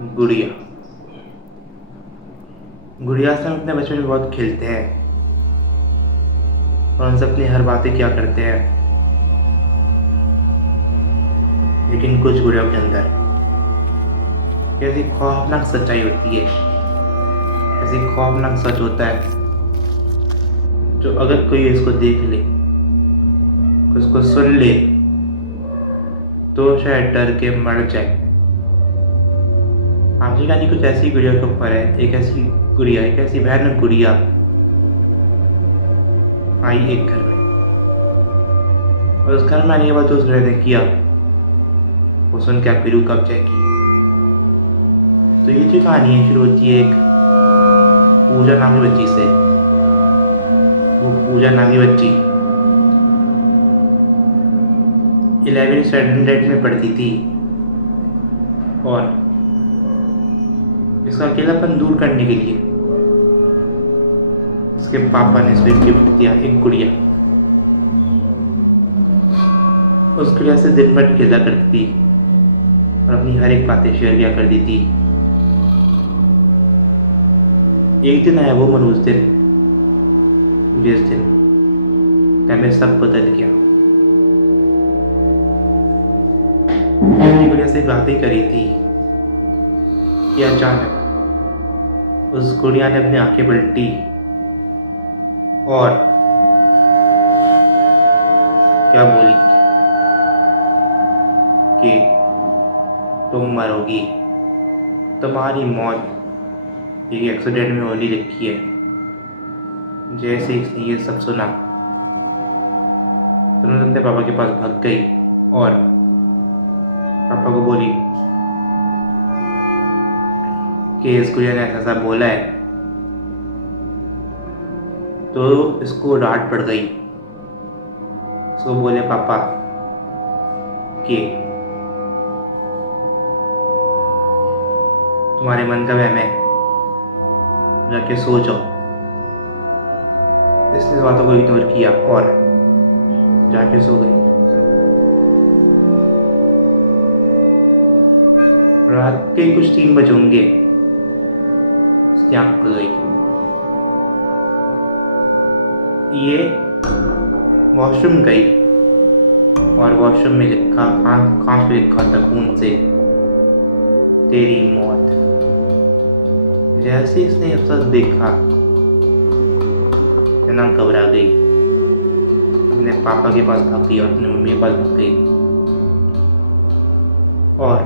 गुड़िया। गुड़िया से हम अपने बचपन में बहुत खेलते हैं और उनसे अपनी हर बातें क्या करते हैं। लेकिन कुछ गुड़िया के अंदर कैसी खौफनाक सच्चाई होती है, ऐसी खौफनाक सच होता है जो अगर कोई इसको देख ले, उसको सुन ले, तो शायद डर के मर जाए। आज की कहानी कुछ ऐसी गुड़िया के ऊपर है। एक ऐसी गुड़िया, एक ऐसी भयानक गुड़िया आई एक घर में, और उस घर में आने के बाद जो उस गुड़िया ने किया वो सुन के आपकी रूह कब जाएगी। तो ये जो कहानी है शुरू होती है एक पूजा नामी बच्ची से। वो पूजा नामी बच्ची 11वीं स्टैंडर्ड में पढ़ती थी और इसका अकेलापन दूर करने के लिए इसके पापा ने इसे गिफ्ट दिया एक गुड़िया। उस गुड़िया से दिन भर खेला करती थी और अपनी हर एक बातें शेयर किया करती थी। एक दिन आया वो मनोज दिन, जिस दिन में सब बदल गया। गुड़िया से बातें करी थी कि अचानक उस गुड़िया ने अपनी आंखें पलटी और क्या बोली कि तुम मरोगी, तुम्हारी मौत एक एक्सीडेंट में होने लिखी है। जैसे इसने ये सब सुना तुरंत अपने पापा के पास भाग गई और पापा को बोली कि इस गुड़िया ने ऐसा बोला है। तो इसको डांट पड़ गई। उसको बोले पापा कि तुम्हारे मन का वहम है, जाके सो जाओ। इसने बातों को इग्नोर किया और जाके सो गई। रात के कुछ 3 बजे होंगे, उसकी आंख खुल गई। ये वॉशरूम गई और वॉशरूम में लिखा, कांच पे लिखा था खून से, तेरी मौत। जैसे इसने ये सब देखा ना घबरा गई, अपने पापा के पास भाग गई और अपने मम्मी के पास भाग गई और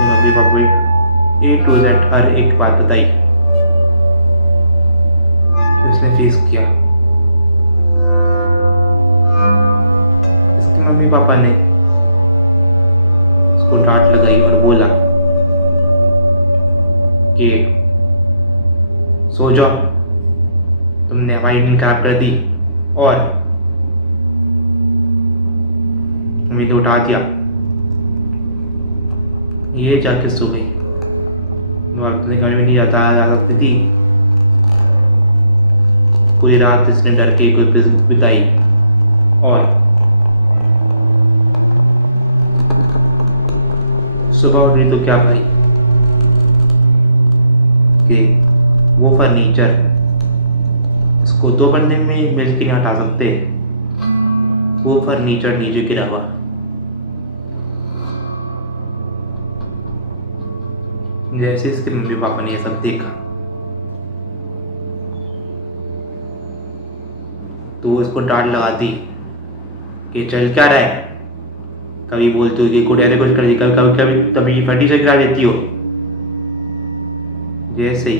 मम्मी पापा को A to Z हर एक बात बताई उसने फेस किया। इसके मम्मी पापा ने उसको डांट लगाई और बोला कि सो जाओ, तुमने हमारी नींद खराब कर दी। और मम्मी ने उठा दिया। ये जाके सो गई। अपने घर में नहीं जा सकती थी। पूरी रात इसने डर के बिताई और सुबह उठी तो क्या भाई कि वो फर्नीचर इसको 2 बंदे में मिल के नहीं हटा सकते। वो फर्नीचर नीचे गिरा हुआ। जैसे इसके मम्मी पापा ने ये सब देखा तो इसको डांट लगा दी कि चल क्या रहा है, कभी बोलती हो कि गुड़िया ने कुछ कर दी, कभी कभी कभी तभी फर्नीचर गिरा देती हो। जैसे ही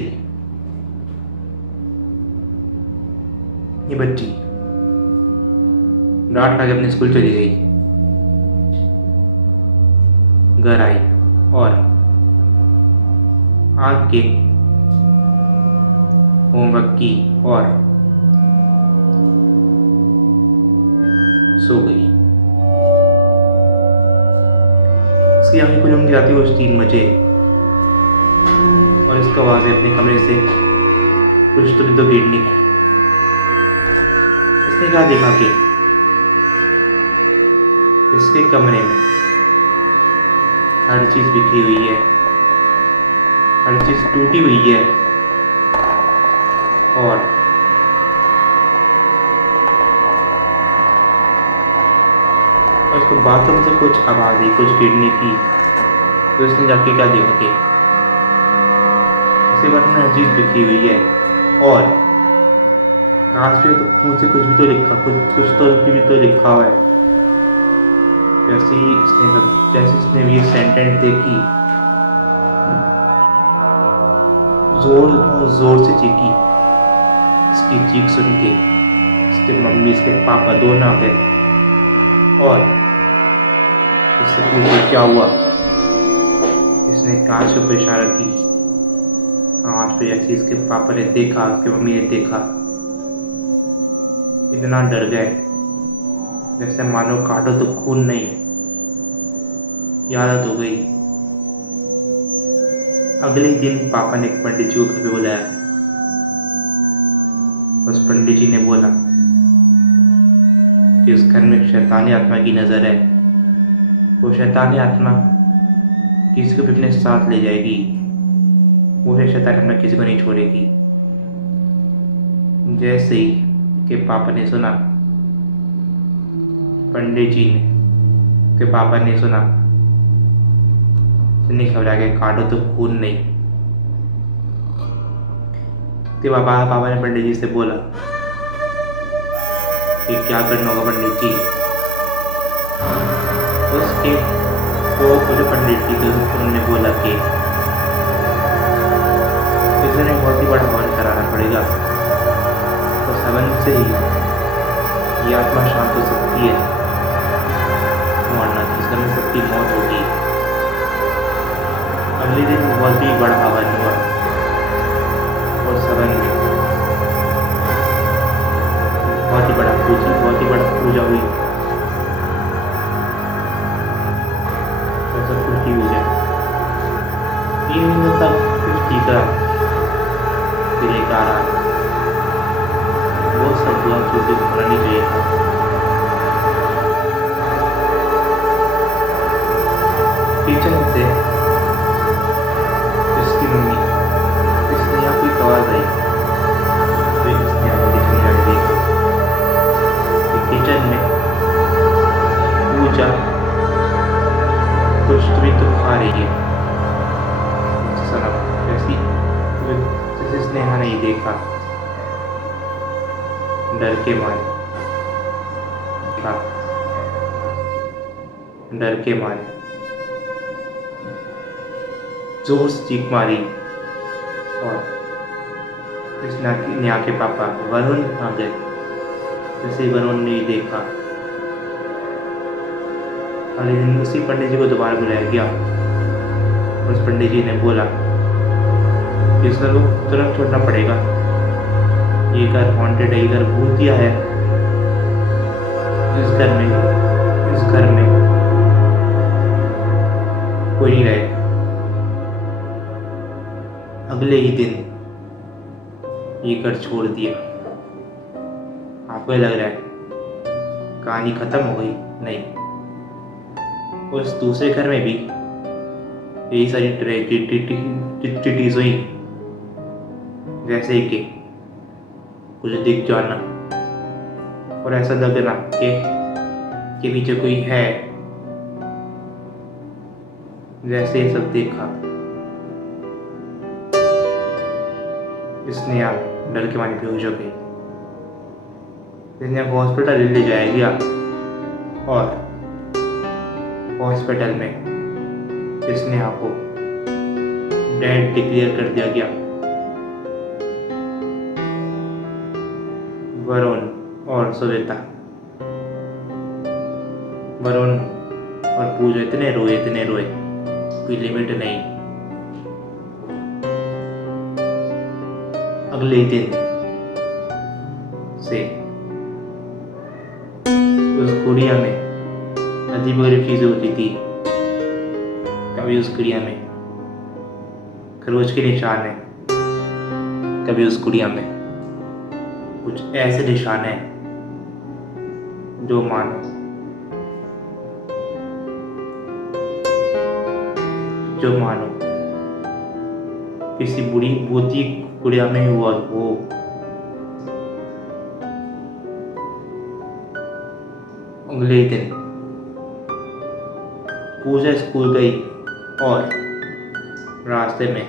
ये बच्ची डांट खा के अपने स्कूल चली गई, घर आई और आके होमवर्क की और सो गई। इसकी आंखें खुलूंगी आती उस 3 बजे और इसका आवाज़ अपने कमरे से कुछ तो गिरने की। इसने क्या देखा कि इसके कमरे में हर चीज़ बिखरी हुई है, हर चीज़ टूटी हुई है। और उसको बाथरूम से कुछ आवाज़ आई, कुछ गिरने की। तो उसने जाके क्या देखा कि उसी बात में हर चीज़ बिखरी हुई है और कांच पे तो खून से कुछ भी तो लिखा, कुछ तो भी तो लिखा हुआ है। जैसे इसने भी सेंटेंस देखी, बहुत जोर से चीखी। इसकी चीख सुन के इसके मम्मी, इसके पापा दोनों आ गए और इससे पूछा क्या हुआ। इसने कांच के ऊपर इशारा की। कांच पे जैसे इसके पापा ने देखा, उसके मम्मी ने देखा, इतना डर गए जैसे मानो काटो तो खून नहीं, याद हो गई। अगले दिन पापा ने एक पंडित जी को घर पे बुलाया। उस पंडित जी ने बोला कि उस घर में शैतानी आत्मा की नज़र है। वो शैतानी आत्मा किसी को भी अपने साथ ले जाएगी। वो शैतानी आत्मा किसी को नहीं छोड़ेगी। जैसे ही के पापा ने सुना, पंडित जी ने के पापा ने सुना, नहीं घबरा के काटो तो खून नहीं। के पापा ने पंडित जी से बोला कि क्या करना होगा पंडित जी। उसके वो बोले पंडित जी, तो उन्होंने बोला कि इसने बहुत ही बड़ा हवन कराना पड़ेगा। तो हवन से ही ये आत्मा शांत हो सकती है, वरना इस घर में सबकी मौत होगी। अगले दिन बहुत ही बड़ा हवन हुआ और हवन में बहुत ही बड़ा पूजा हुई। सब कुछ ठीक हो गया। 3 महीने तक कुछ ठीक रहा, फिर एक आ रहा। वो सब दुआ छोटी होना नहीं चाहिए था। किचन से इसकी मम्मी, इसने यहाँ कोई आवाज़ आई। फिर इसने आगे किचन में जाके देखा कि किचन में पूजा कुछ तो खा रही है। जैसे इसने यहाँ नहीं देखा, डर के मारे जोर से चीख मारी। और इसने आके पापा वरुण आ गए। जैसे वरुण ने देखा, अगले दिन उसी पंडित जी को दोबारा बुलाया गया। उस पंडित जी ने बोला कि इस घर को तुरंत छोड़ना पड़ेगा, ये घर हॉन्टेड है, ये घर भूतिया है। इस घर में कोई नहीं रहे। अगले ही दिन ये घर छोड़ दिया। आपको लग रहा है कहानी खत्म हो गई? नहीं, उस दूसरे घर में भी यही सारी ट्रेजेडीज हुई। जैसे कि कुछ दिख जाना और ऐसा लगना कि पीछे कोई है। जैसे ये सब देखा, इसने आप डर के मारे बेहोश हो गई। इसने हॉस्पिटल ले जाया गया और हॉस्पिटल में इसने आपको डेड डिक्लेयर कर दिया गया। वरुण और सुवेता, वरुण और पूजा इतने रोए, कोई लिमिट नहीं। अगले दिन से उस गुड़िया में अजीब-गरीब चीजें होती थी। कभी उस गुड़िया में खरगोश के निशान है, कभी उस गुड़िया में कुछ ऐसे निशान है जो मानो जो मानो किसी बुरी भूती गुड़िया में हुआ हो। अगले दिन पूजा स्कूल गई और रास्ते में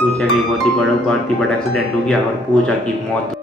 पूजा की बहुत ही बड़ा एक्सीडेंट हो गया और पूजा की मौत